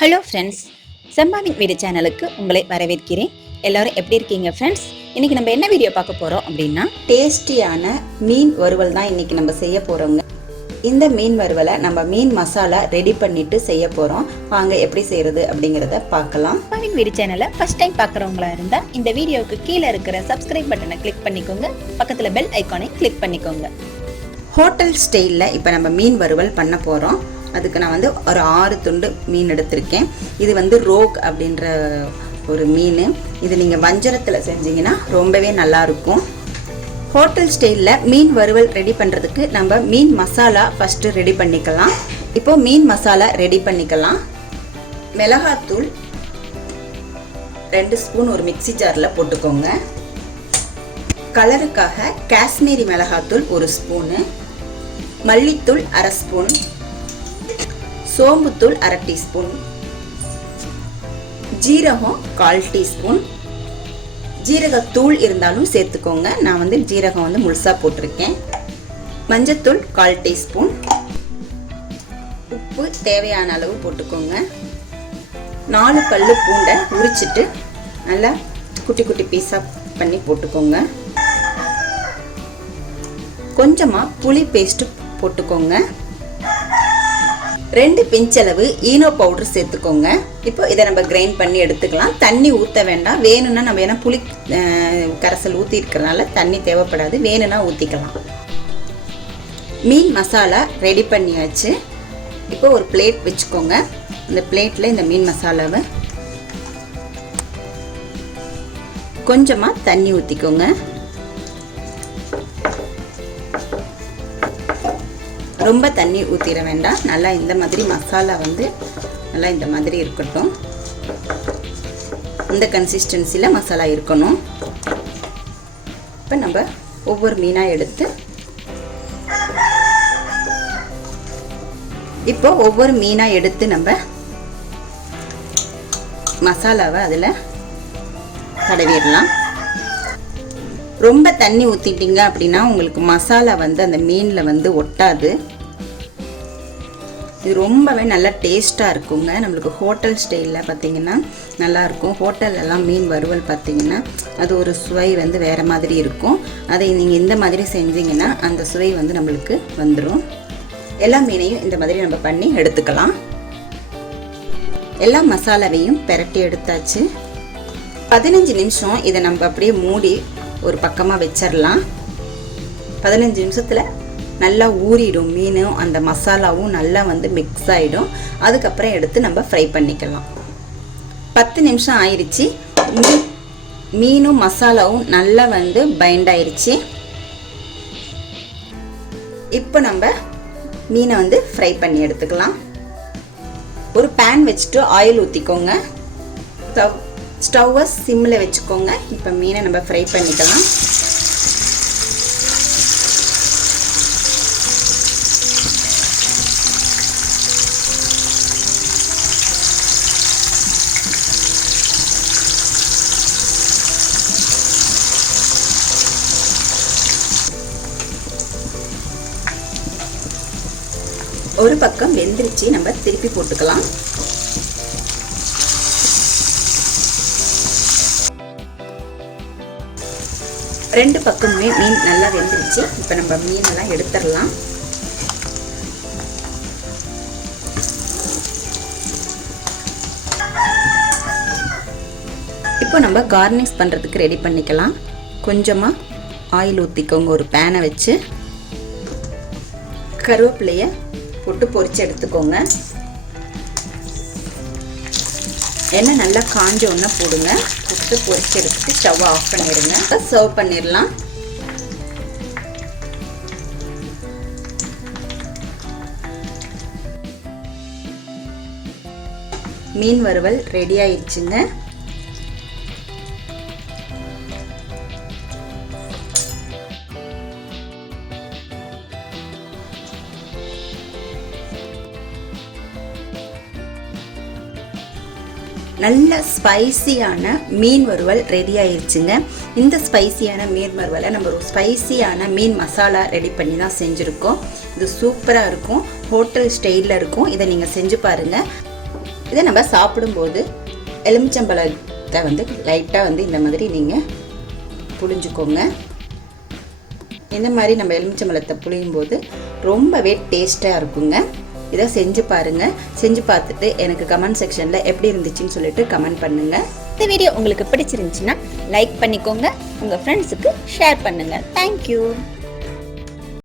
Hello friends, செம்பாவின் வீடு சேனலுக்கு உங்களை வரவேற்கிறேன். எல்லாரும் எப்படி இருக்கீங்க ஃப்ரெண்ட்ஸ்? இன்னைக்கு நம்ம என்ன வீடியோ பார்க்க போகிறோம் அப்படின்னா, டேஸ்டியான மீன் வறுவல் தான் இன்னைக்கு நம்ம செய்ய போகிறோங்க. இந்த மீன் வறுவலை நம்ம மீன் மசாலா ரெடி பண்ணிட்டு செய்ய போகிறோம். வாங்க எப்படி செய்கிறது அப்படிங்கிறத பார்க்கலாம். செம்பாவின் வீடு சேனலை ஃபர்ஸ்ட் டைம் பார்க்குறவங்களா இருந்தால் இந்த வீடியோவுக்கு கீழே இருக்கிற சப்ஸ்கிரைப் பட்டனை கிளிக் பண்ணிக்கோங்க. பக்கத்தில் பெல் ஐக்கானை கிளிக் பண்ணிக்கோங்க. ஹோட்டல் ஸ்டைலில் இப்போ நம்ம மீன் வறுவல் பண்ண போகிறோம். அதுக்கு நான் வந்து ஒரு 6 துண்டு மீன் எடுத்திருக்கேன். இது வந்து ரோக் அப்படின்ற ஒரு மீன். இது நீங்கள் வஞ்சரத்தில் செஞ்சீங்கன்னா ரொம்பவே நல்லாயிருக்கும். ஹோட்டல் ஸ்டைலில் மீன் வறுவல் ரெடி பண்ணுறதுக்கு நம்ம மீன் மசாலா ஃபஸ்ட்டு ரெடி பண்ணிக்கலாம். இப்போது மீன் மசாலா ரெடி பண்ணிக்கலாம். மிளகாத்தூள் 2 ஸ்பூன் ஒரு மிக்சி ஜாரில் போட்டுக்கோங்க. கலருக்காக காஷ்மீரி மிளகாத்தூள் 1 ஸ்பூனு, மல்லித்தூள் 1/2 ஸ்பூன், சோம்புத்தூள் 1/2 டீஸ்பூன், ஜீரகம் 1/4 டீஸ்பூன். ஜீரகத்தூள் இருந்தாலும் சேர்த்துக்கோங்க. நான் வந்து ஜீரகம் வந்து முழுசாக போட்டிருக்கேன். மஞ்சத்தூள் 1/4 டீஸ்பூன். உப்பு தேவையான அளவு போட்டுக்கோங்க. 4 பல்லு பூண்டை உரிச்சிட்டு நல்லா குட்டி குட்டி பீஸாக பண்ணி போட்டுக்கோங்க. கொஞ்சமாக புளி பேஸ்ட்டு போட்டுக்கோங்க. 2 பிஞ்சளவு ஈனோ பவுடர் சேர்த்துக்கோங்க. இப்போ இதை நம்ம கிரைண்ட் பண்ணி எடுத்துக்கலாம். தண்ணி ஊற்ற வேண்டாம். வேணும்னா நம்ம ஏன்னா புளி கரைசல் ஊற்றி இருக்கிறனால தண்ணி தேவைப்படாது. வேணும்னா ஊற்றிக்கலாம். மீன் மசாலா ரெடி பண்ணியாச்சு. இப்போ ஒரு பிளேட் வச்சுக்கோங்க. இந்த பிளேட்டில் இந்த மீன் மசாலாவை கொஞ்சமாக தண்ணி ஊற்றிக்கோங்க. ரொம்ப தண்ணி ஊற்றிட வேண்டாம். நல்லா இந்த மாதிரி மசாலா வந்து நல்லா இந்த மாதிரி இருக்கட்டும். இந்த கன்சிஸ்டன்சியில் மசாலா இருக்கணும். இப்போ நம்ம ஒவ்வொரு மீனாக எடுத்து நம்ம மசாலாவை அதில் தடவிடலாம். ரொம்ப தண்ணி ஊற்றிட்டீங்க அப்படின்னா உங்களுக்கு மசாலா வந்து அந்த மீனில் வந்து ஒட்டாது. இது ரொம்பவே நல்லா டேஸ்ட்டாக இருக்குங்க. நம்மளுக்கு ஹோட்டல் ஸ்டைலில் பார்த்தீங்கன்னா நல்லாயிருக்கும். ஹோட்டல்லலாம் மீன் வறுவல் பார்த்தீங்கன்னா அது ஒரு சுவை வந்து வேறு மாதிரி இருக்கும். அதை நீங்கள் இந்த மாதிரி செஞ்சீங்கன்னா அந்த சுவை வந்து நம்மளுக்கு வந்துடும். எல்லா மீனையும் இந்த மாதிரி நம்ம பண்ணி எடுத்துக்கலாம். எல்லா மசாலாவையும் பெரட்டி எடுத்தாச்சு. 15 நிமிஷம் இதை நம்ம அப்படியே மூடி ஒரு பக்கமாக வச்சிடலாம். 15 நிமிஷத்தில் நல்லா ஊறிடும். மீனும் அந்த மசாலாவும் நல்லா வந்து மிக்ஸ் ஆகிடும். அதுக்கப்புறம் எடுத்து நம்ம ஃப்ரை பண்ணிக்கலாம். 10 நிமிஷம் ஆயிடுச்சு. மீனும் மசாலாவும் நல்லா வந்து பைண்ட் ஆயிடுச்சு. இப்போ நம்ம மீனை வந்து ஃப்ரை பண்ணி எடுத்துக்கலாம். ஒரு பேன் வச்சுட்டு ஆயில் ஊற்றிக்கோங்க. ஸ்டவ்வை சிம்மில் வச்சுக்கோங்க. இப்போ மீனை நம்ம ஃப்ரை பண்ணிக்கலாம். ஒரு பக்கம் வெந்திருச்சு. நம்ம திருப்பி போட்டுக்கலாம். ரெண்டு பக்கமுமே மீன் நல்லா வெந்துருச்சு. இப்போ நம்ம மீனெல்லாம் எடுத்துடலாம். இப்போ நம்ம கார்னிஷ் பண்ணுறதுக்கு ரெடி பண்ணிக்கலாம். கொஞ்சமாக ஆயில் ஊற்றிக்கோங்க. ஒரு பேனை வச்சு கருவேப்பிலையை போட்டு பொரிச்சு எடுத்துக்கோங்க. எண்ணெய் நல்லா காஞ்ச உடனே போடுங்க. போட்டு பொரிச்சு எடுத்துட்டு ஸ்டவ் ஆஃப் பண்ணிடுங்க. சர்வ் பண்ணிடலாம். மீன் வறுவல் ரெடி ஆயிடுச்சுங்க. நல்ல ஸ்பைசியான மீன் வறுவல் ரெடி ஆயிடுச்சுங்க. இந்த ஸ்பைசியான மீன் வறுவலை நம்ம ஒரு ஸ்பைசியான மீன் மசாலா ரெடி பண்ணி தான் செஞ்சுருக்கோம். இது சூப்பராக இருக்கும். ஹோட்டல் ஸ்டைலில் இருக்கும். இதை நீங்கள் செஞ்சு பாருங்கள். இதை நம்ம சாப்பிடும்போது எலுமிச்சம்பழத்தை வந்து லைட்டாக வந்து இந்த மாதிரி நீங்கள் புழிஞ்சுக்கோங்க. இந்த மாதிரி நம்ம எலுமிச்சம்பழத்தை புழியும் போது ரொம்பவே டேஸ்ட்டாக இருக்குங்க. இதை செஞ்சு பாருங்கள். செஞ்சு பார்த்துட்டு எனக்கு கமெண்ட் செக்ஷனில் எப்படி இருந்துச்சுன்னு சொல்லிட்டு கமெண்ட் பண்ணுங்கள். இந்த வீடியோ உங்களுக்கு பிடிச்சிருந்துச்சுன்னா லைக் பண்ணிக்கோங்க, உங்கள் ஃப்ரெண்ட்ஸுக்கு ஷேர் பண்ணுங்கள். தேங்க்யூ.